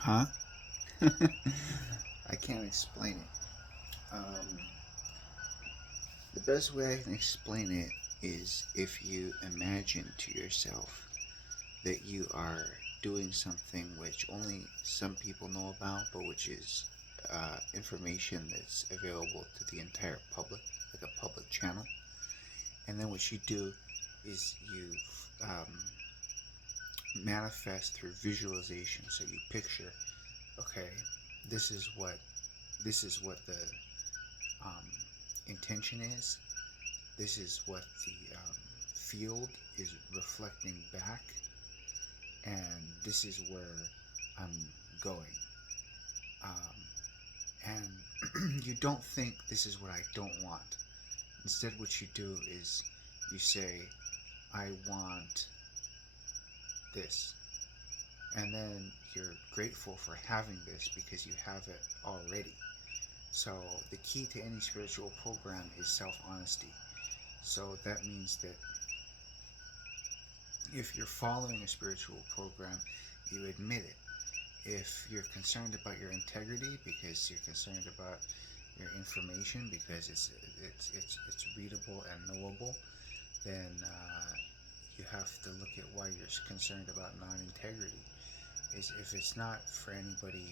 Huh? I can't explain it. The best way I can explain it is if you imagine to yourself that you are doing something which only some people know about, but which is information that's available to the entire public, like a public channel. And then what you do is you um, manifest through visualization. So you picture, okay, this is what the um, intention is. This is what the field is reflecting back, and this is where I'm going. And you don't think this is what I don't want. Instead, what you do is you say, I want this. And then you're grateful for having this because you have it already. So, the key to any spiritual program is self honesty. So, that means that if you're following a spiritual program, you admit it. If you're concerned about your integrity because you're concerned about your information because it's readable and knowable, then you have to look at why you're concerned about non-integrity. Is if it's not for anybody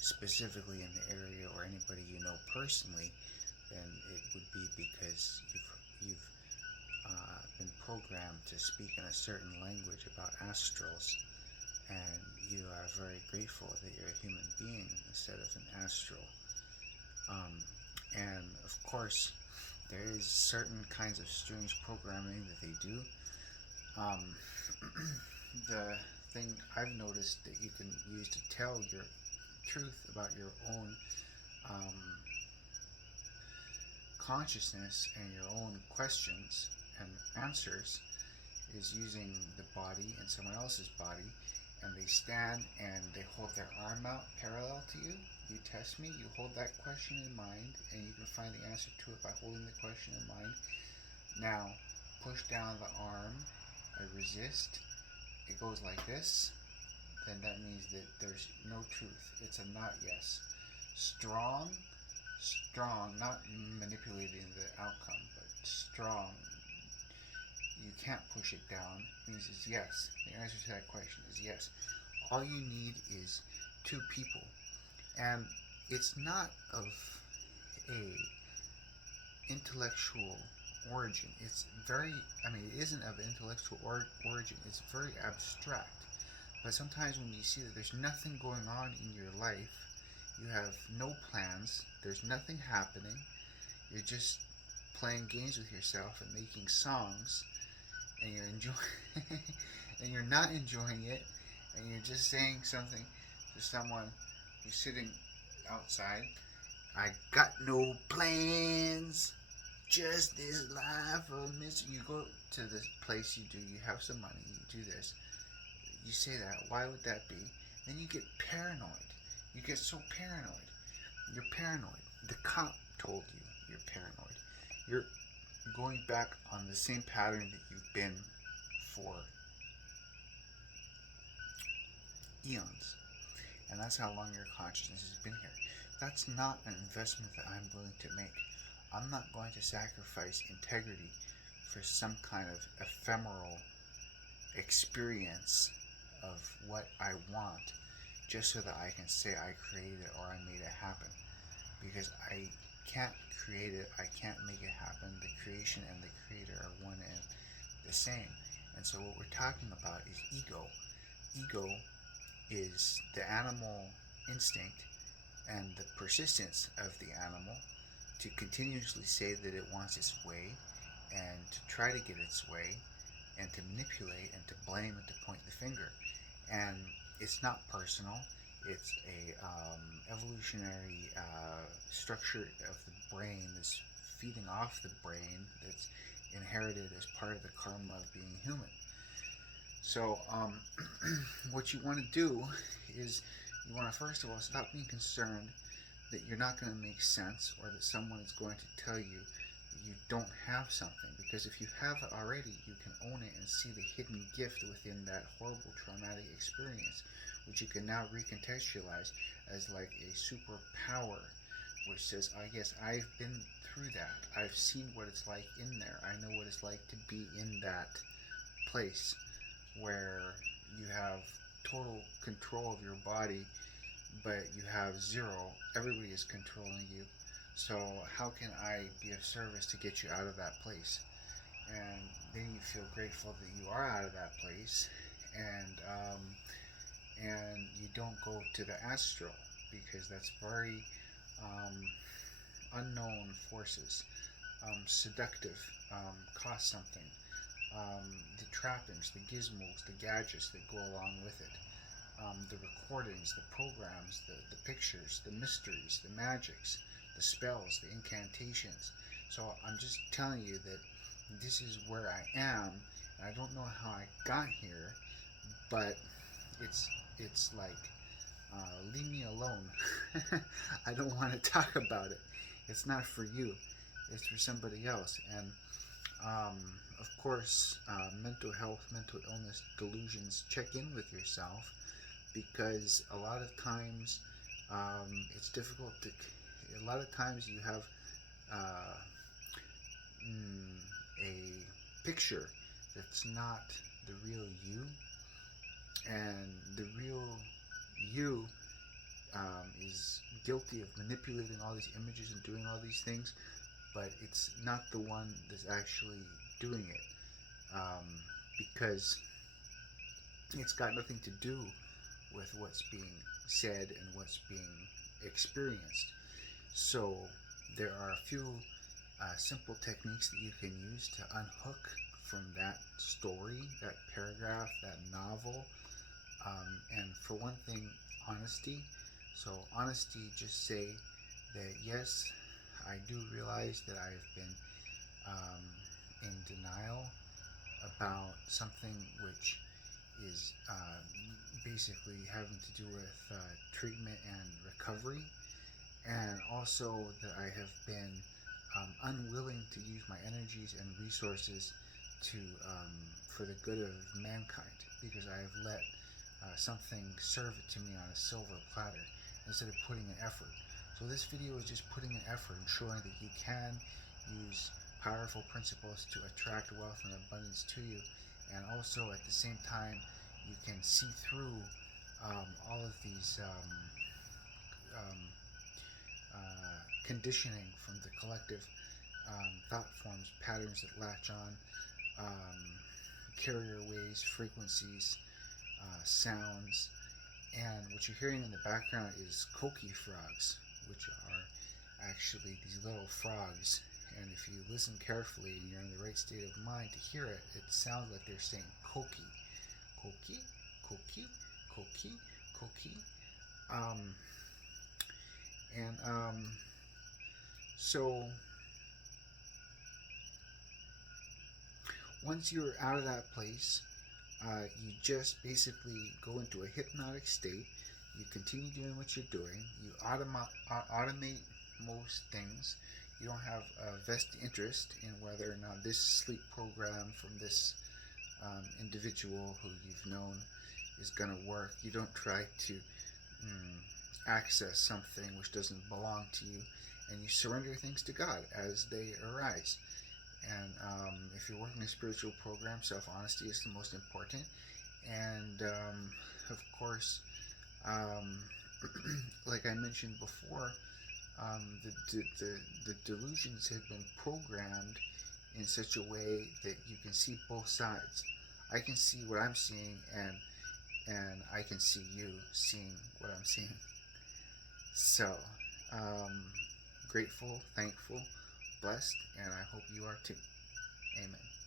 specifically in the area or anybody you know personally, then it would be because you've been programmed to speak in a certain language about astrals, and you are very grateful that you're a human being instead of an astral. Um, and of course, there is certain kinds of strange programming that they do. Um, the thing I've noticed that you can use to tell your truth about your own um, consciousness and your own questions and answers is using the body and someone else's body, and they stand and they hold their arm out parallel to you. You test me, you hold that question in mind, and you can find the answer to it by holding the question in mind. Now, push down the arm, I resist. It goes like this, then that means that there's no truth. It's a not yes. Strong, strong, not manipulating the outcome, but strong. You can't push it down. It means it's yes. The answer to that question is yes. All you need is two people. And it's not of a intellectual origin. It's very, I mean, it isn't of intellectual origin. It's very abstract. But sometimes when you see that there's nothing going on in your life, you have no plans, there's nothing happening, you're just playing games with yourself and making songs, and you're enjoying, and you're not enjoying it, and you're just saying something to someone who's sitting outside. I got no plans, just this life of misery. You go to this place, you have some money, you do this, you say that, why would that be? Then you get paranoid. You get so paranoid. You're paranoid. The cop told you you're paranoid. You're going back on the same pattern that you've been for eons. And that's how long your consciousness has been here. That's not an investment that I'm willing to make. I'm not going to sacrifice integrity for some kind of ephemeral experience of what I want just so that I can say I created it or I made it happen. Because I can't create it, I can't make it happen. The creation and the creator are one and the same. And so what we're talking about is ego. Ego is the animal instinct and the persistence of the animal to continuously say that it wants its way and to try to get its way and to manipulate and to blame and to point the finger. And it's not personal. It's a evolutionary structure of the brain that's feeding off the brain that's inherited as part of the karma of being human. So, what you want to do is you want to first of all stop being concerned that you're not going to make sense or that someone is going to tell you that you don't have something. Because if you have it already, you can own it and see the hidden gift within that horrible traumatic experience, which you can now recontextualize as like a superpower, which says, yes, I've been through that. I've seen what it's like in there. I know what it's like to be in that place where you have total control of your body, but you have zero. Everybody is controlling you. So how can I be of service to get you out of that place? And then you feel grateful that you are out of that place, and you don't go to the astral because that's very unknown forces, seductive, cost something. The trappings, the gizmos, the gadgets that go along with it, the recordings, the programs, the pictures, the mysteries, the magics, the spells, the incantations. So I'm just telling you that this is where I am, and I don't know how I got here, but it's like leave me alone. I don't want to talk about it. It's not for you. It's for somebody else. And of course, mental health, mental illness, delusions. Check in with yourself because a lot of times it's difficult to. A lot of times you have uh, a picture that's not the real you, and the real you is guilty of manipulating all these images and doing all these things, but it's not the one that's actually doing it, because it's got nothing to do with what's being said and what's being experienced. So there are a few simple techniques that you can use to unhook from that story, that paragraph, that novel. And for one thing, honesty. So honesty, just say that yes, I do realize that I've been in denial about something which is basically having to do with treatment and recovery, and also that I have been unwilling to use my energies and resources to for the good of mankind, because I have let something serve it to me on a silver platter instead of putting an effort. So this video is just putting an effort and showing that you can use powerful principles to attract wealth and abundance to you, and also at the same time you can see through all of these um, conditioning from the collective thought forms, patterns that latch on, carrier waves, frequencies, sounds. And what you're hearing in the background is koki frogs, which are actually these little frogs. And if you listen carefully and you're in the right state of mind to hear it, it sounds like they're saying koki, koki, koki, koki, koki. Um, and so once you're out of that place, you just basically go into a hypnotic state. You continue doing what you're doing. You automate most things. You don't have a vested interest in whether or not this sleep program from this individual who you've known is going to work. You don't try to access something which doesn't belong to you, and you surrender things to God as they arise. And if you're working a spiritual program, self-honesty is the most important. And of course, like I mentioned before, the delusions have been programmed in such a way that you can see both sides. I can see what I'm seeing, and I can see you seeing what I'm seeing. So, grateful, thankful, blessed, and I hope you are too. Amen.